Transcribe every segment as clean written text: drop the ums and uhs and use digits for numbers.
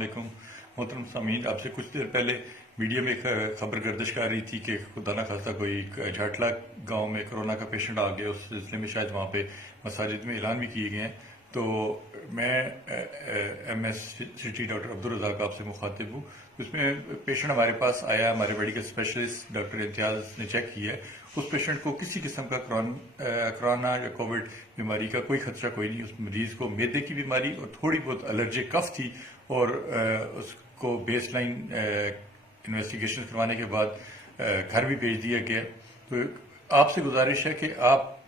علیکم محترم سامعین، آپ سے کچھ دیر پہلے میڈیا میں ایک خبر گردش کر رہی تھی کہ خدا نہ خواستہ کوئی جھاٹلا گاؤں میں کرونا کا پیشنٹ آ گیا. اس سلسلے میں شاید وہاں پہ مساجد میں اعلان بھی کیے گئے ہیں. تو میں M S city doctor Abdul Razzaq آپ سے مخاطب ہوں. اس میں پیشنٹ ہمارے پاس آیا، ہمارے میڈیکل اسپیشلسٹ ڈاکٹر امتیاز نے چیک کیا ہے. اس پیشنٹ کو کسی قسم کا کرونا یا کووڈ بیماری کا کوئی خدشہ کوئی نہیں. اس مریض کو معدے کی بیماری اور تھوڑی بہت الرجک کف تھی، اور اس کو بیس لائن انویسٹیگیشن کروانے کے بعد گھر بھی بھیج دیا گیا. تو آپ سے گزارش ہے کہ آپ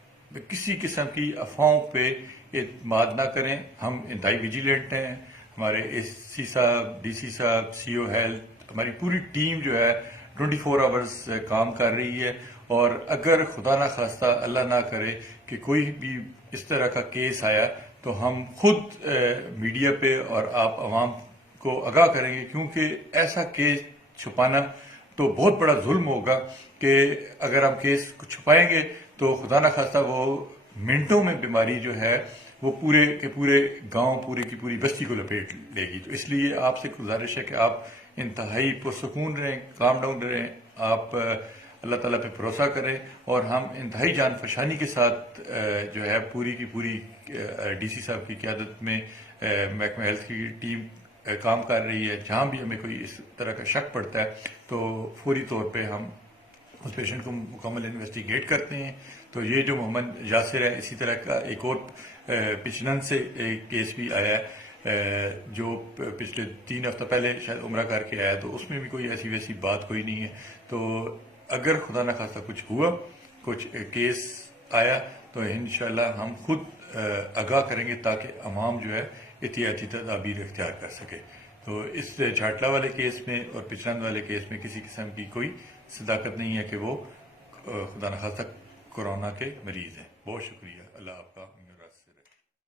کسی قسم کی افواہوں پہ اعتماد نہ کریں. ہم انتہائی ویجیلنٹ ہیں. ہمارے ایس سی صاحب، ڈی سی صاحب، سی او ہیلتھ، ہماری پوری ٹیم جو ہے 24 آورز کام کر رہی ہے. اور اگر خدا نہ خواستہ اللہ نہ کرے کہ کوئی بھی اس طرح کا کیس آیا تو ہم خود میڈیا پہ اور آپ عوام کو آگاہ کریں گے، کیونکہ ایسا کیس چھپانا تو بہت بڑا ظلم ہوگا کہ اگر ہم کیس کو چھپائیں گے تو خدا نہ خواستہ وہ منٹوں میں بیماری جو ہے وہ پورے کے پورے گاؤں، پورے کی پوری بستی کو لپیٹ لے گی. تو اس لیے آپ سے گزارش ہے کہ آپ انتہائی پرسکون رہیں، کام ڈاؤن رہیں. آپ اللہ تعالیٰ پہ بھروسہ کریں، اور ہم انتہائی جان فشانی کے ساتھ جو ہے پوری کی پوری ڈی سی صاحب کی قیادت میں محکمہ ہیلتھ کی ٹیم کام کر رہی ہے. جہاں بھی ہمیں کوئی اس طرح کا شک پڑتا ہے تو فوری طور پہ ہم اس پیشنٹ کو مکمل انویسٹیگیٹ کرتے ہیں. تو یہ جو محمد یاسر ہے، اسی طرح کا ایک اور پچنن سے ایک کیس بھی آیا ہے جو پچھلے 3 ہفتہ پہلے شاید عمرہ کر کے آیا. تو اس میں بھی کوئی ایسی ویسی بات کوئی نہیں ہے. تو اگر خدا نہ خواستہ کچھ ہوا، کچھ کیس آیا، تو انشاءاللہ ہم خود آگاہ کریں گے تاکہ عوام جو ہے احتیاطی تدابیر اختیار کر سکے. تو اس جھاٹلا والے کیس میں اور پچرند والے کیس میں کسی قسم کی کوئی صداقت نہیں ہے کہ وہ خدا نخواستہ کورونا کے مریض ہیں. بہت شکریہ. اللہ آپ کا